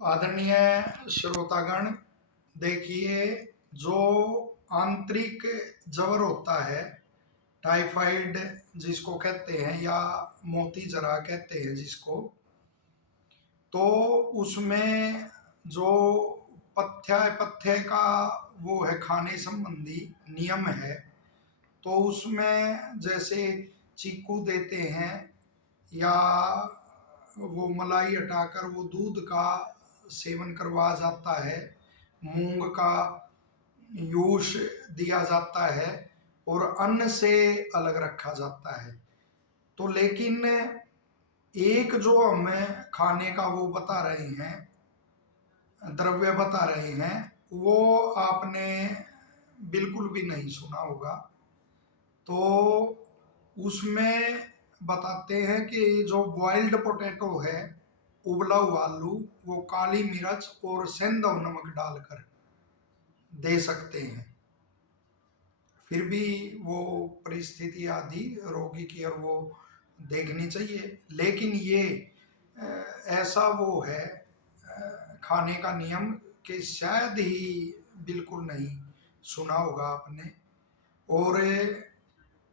आदरणीय श्रोतागण, देखिए, जो आंतरिक जवर होता है, टाइफाइड जिसको कहते हैं या मोती जरा कहते हैं जिसको, तो उसमें जो पथ्य पथ्य का वो है, खाने संबंधी नियम है। तो उसमें जैसे चीकू देते हैं या वो मलाई हटाकर वो दूध का सेवन करवाया जाता है, मूंग का यूश दिया जाता है और अन्न से अलग रखा जाता है। तो लेकिन एक जो हमें खाने का वो बता रहे हैं, द्रव्य बता रहे हैं, वो आपने बिल्कुल भी नहीं सुना होगा। तो उसमें बताते हैं कि जो बॉइल्ड पोटैटो है, उबला हुआ आलू, वो काली मिर्च और सेंधा नमक डालकर दे सकते हैं। फिर भी वो परिस्थिति आदि रोगी की और वो देखनी चाहिए। लेकिन ये ऐसा वो है खाने का नियम कि शायद ही बिल्कुल नहीं सुना होगा आपने। और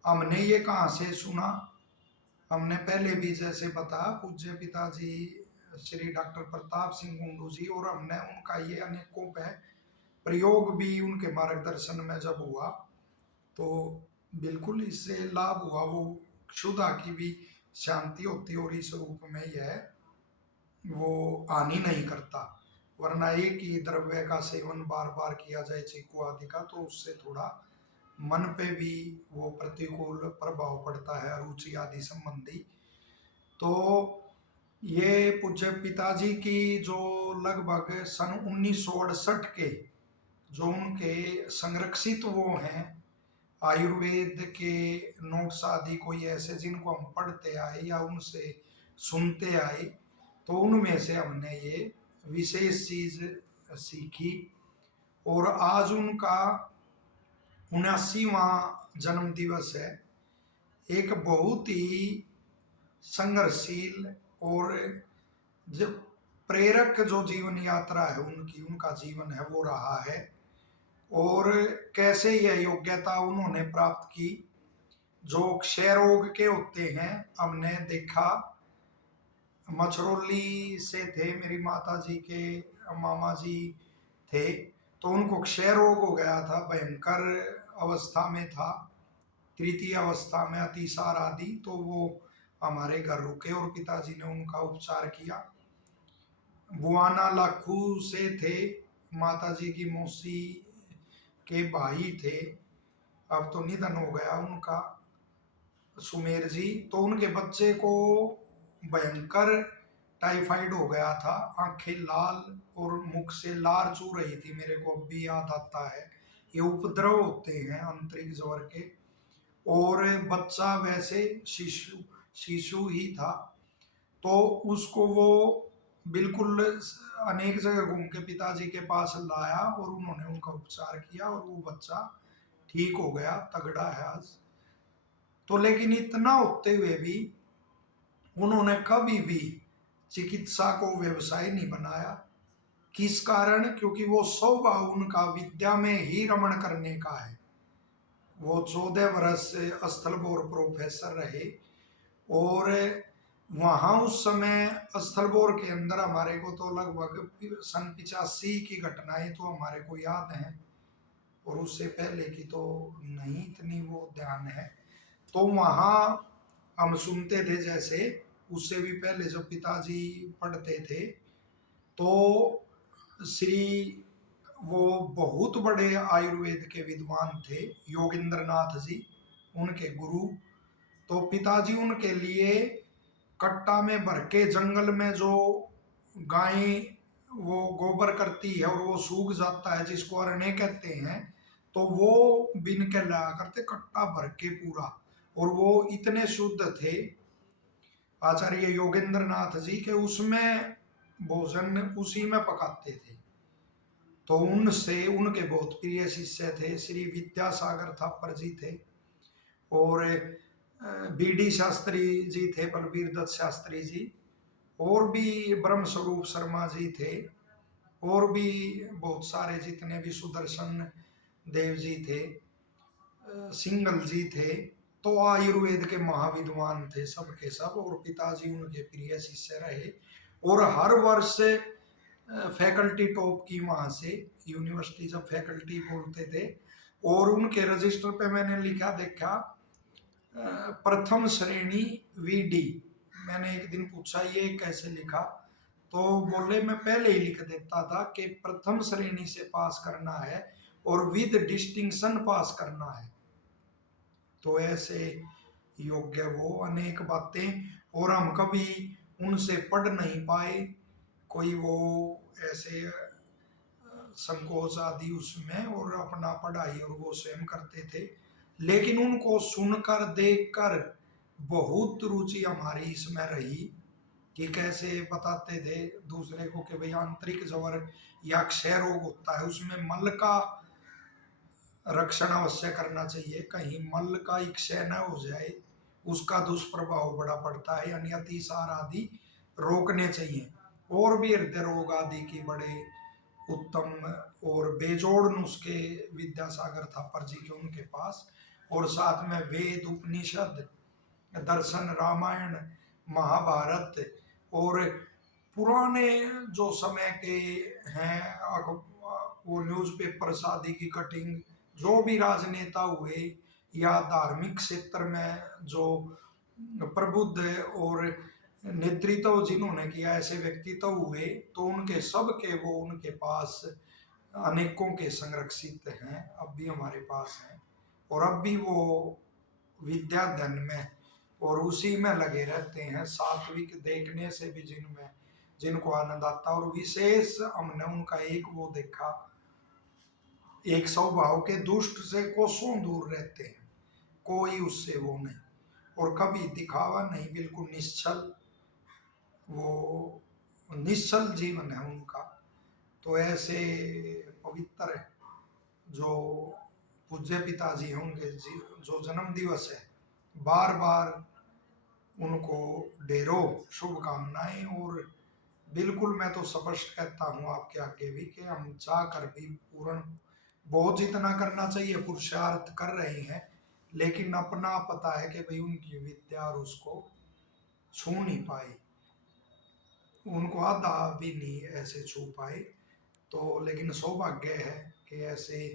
हमने ये कहाँ से सुना? हमने पहले भी जैसे बताया, पूज्य पिताजी श्री डॉक्टर प्रताप सिंह कुंडू जी, और हमने उनका ये अनेकों पे प्रयोग भी उनके मार्गदर्शन में जब हुआ तो बिल्कुल इससे लाभ हुआ। वो क्षुधा की भी शांति होती और इस रूप में यह वो हानि नहीं करता। वरना एक ही द्रव्य का सेवन बार बार किया जाए, चीकू आदि का, तो उससे थोड़ा मन पे भी वो प्रतिकूल प्रभाव पड़ता है, रुचि आदि संबंधी। तो ये पूज्य पिताजी की जो लगभग सन 1968 के जो उनके संरक्षित वो हैं आयुर्वेद के नोट्स आदि, कोई ऐसे जिनको हम पढ़ते आए या उनसे सुनते आए, तो उनमें से हमने ये विशेष चीज सीखी। और आज उनका 79वां जन्म दिवस है। एक बहुत ही संघर्षशील और जो प्रेरक जो जीवन यात्रा है उनकी, उनका जीवन है वो रहा है। और कैसे यह योग्यता उन्होंने प्राप्त की। जो क्षय रोग के होते हैं, हमने देखा मछरौली से थे, मेरी माता जी के मामा जी थे, तो उनको क्षय रोग हो गया था, भयंकर अवस्था में था, तृतीय अवस्था में, अतिसार आदि। तो वो हमारे घर रुके और पिताजी ने उनका उपचार किया। बुआना लाखू से थे, माता जी की मौसी के भाई थे, अब तो निधन हो गया उनका, सुमेर जी। तो उनके बच्चे को भयंकर टाइफाइड हो गया था, आंखें लाल और मुख से लार चू रही थी, मेरे को अब भी याद आता है। ये उपद्रव होते हैं आंतरिक ज्वर के। और बच्चा वैसे शिशु शिशु ही था। तो उसको वो बिल्कुल अनेक जगह घूम के पिताजी के पास लाया और उन्होंने उनका उपचार किया और वो बच्चा ठीक हो गया, तगड़ा है आज। तो लेकिन इतना होते हुए भी उन्होंने कभी भी चिकित्सा को व्यवसाय नहीं बनाया। किस कारण? क्योंकि वो स्वभाव उनका विद्या में ही रमण करने का है। वो 14 वर्ष स्थलबोर प्रोफेसर रहे। और वहाँ उस समय स्थलबोर के अंदर हमारे को तो लगभग सन 85 की घटनाएं तो हमारे को याद हैं, और उससे पहले की तो नहीं इतनी वो ध्यान है। तो वहाँ हम सुनते थे, जैसे उससे भी पहले जब पिताजी पढ़ते थे, तो श्री वो बहुत बड़े आयुर्वेद के विद्वान थे, योगेंद्र नाथ जी उनके गुरु। तो पिताजी उनके लिए कट्टा में भर के जंगल में जो गाय वो गोबर करती है और वो सूख जाता है, जिसको अरण्य कहते हैं, तो वो बिन के लाया करते कट्टा भर के पूरा। और वो इतने शुद्ध थे आचार्य योगेंद्र नाथ जी के, उसमें भोजन उसी में पकाते थे। तो उनसे उनके बहुत प्रिय शिष्य थे श्री विद्यासागर थापर जी थे, और बी डी शास्त्री जी थे, बलबीर दत्त शास्त्री जी, और भी ब्रह्म स्वरूप शर्मा जी थे, और भी बहुत सारे जितने भी सुदर्शन देव जी थे, सिंगल जी थे, तो आयुर्वेद के महाविद्वान थे सब के सब, और पिताजी उनके प्रिय शिष्य रहे। और हर वर्ष फैकल्टी टॉप की वहाँ से, यूनिवर्सिटी जब फैकल्टी बोलते थे, और उनके रजिस्टर पे मैंने लिखा देखा प्रथम श्रेणी वीडी। मैंने एक दिन पूछा ये कैसे लिखा, तो बोले मैं पहले ही लिख देता था कि प्रथम श्रेणी से पास करना है और विद डिस्टिंक्शन पास करना है। तो ऐसे योग्य वो अनेक बातें, और हम कभी उनसे पढ़ नहीं पाए, कोई वो ऐसे संकोच आदि उसमें, और अपना पढ़ाई और वो स्वयं करते थे। लेकिन उनको सुनकर देखकर बहुत रुचि हमारी इसमें रही कि कैसे बताते थे दूसरे को कि भाई आंतरिक ज्वर या क्षय रोग होता है, उसमें मल का रक्षण अवश्य करना चाहिए, कहीं मल का क्षय न हो जाए, उसका दुष्प्रभाव बड़ा पड़ता है, यानी अतिसार आदि रोकने चाहिए। और भी हृदय रोग आदि की बड़े उत्तम और बेजोड़ नुस्खे विद्यासागर थापर जी के उनके पास, और साथ में वेद उपनिषद दर्शन रामायण महाभारत और पुराने जो समय के हैं वो न्यूज़पेपर आदि की कटिंग, जो भी राजनेता हुए या धार्मिक क्षेत्र में जो प्रबुद्ध और नेतृत्व जिन्होंने किया, ऐसे व्यक्तित्व हुए, तो उनके सब के वो उनके पास अनेकों के संरक्षित हैं, अब भी हमारे पास हैं, और अब भी वो विद्याधन में और उसी में लगे रहते हैं। सात्विक देखने से भी जिनमें जिनको आनंद आता, और विशेष हमने उनका एक वो देखा, एक स्वभाव के दुष्ट से कोसों दूर रहते हैं, कोई उससे वो नहीं, और कभी दिखावा नहीं, बिल्कुल निश्चल, वो निश्चल जीवन है उनका। तो ऐसे पवित्र जो पूज्य पिताजी हैं, उनके जो जन्म दिवस है, बार बार उनको ढेरों शुभकामनाएं। और बिल्कुल मैं तो स्पष्ट कहता हूँ आपके आगे भी कि हम चाह कर भी पूर्ण बहुत जितना करना चाहिए पुरुषार्थ कर रहे हैं, लेकिन अपना पता है कि भाई उनकी विद्या और उसको छू नहीं पाए, उनको आधा भी नहीं ऐसे छू पाए। तो लेकिन सौभाग्य है कि ऐसे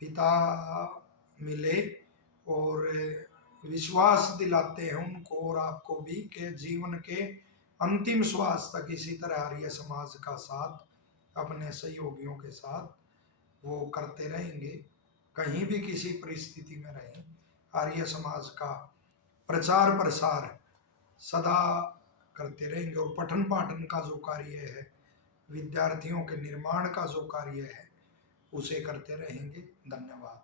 पिता मिले, और विश्वास दिलाते हैं उनको और आपको भी कि जीवन के अंतिम श्वास तक इसी तरह आर्य समाज का साथ अपने सहयोगियों के साथ वो करते रहेंगे, कहीं भी किसी परिस्थिति में रहें। आर्य समाज का प्रचार प्रसार सदा करते रहेंगे, और पठन पाठन का जो कार्य है, विद्यार्थियों के निर्माण का जो कार्य है, उसे करते रहेंगे। धन्यवाद।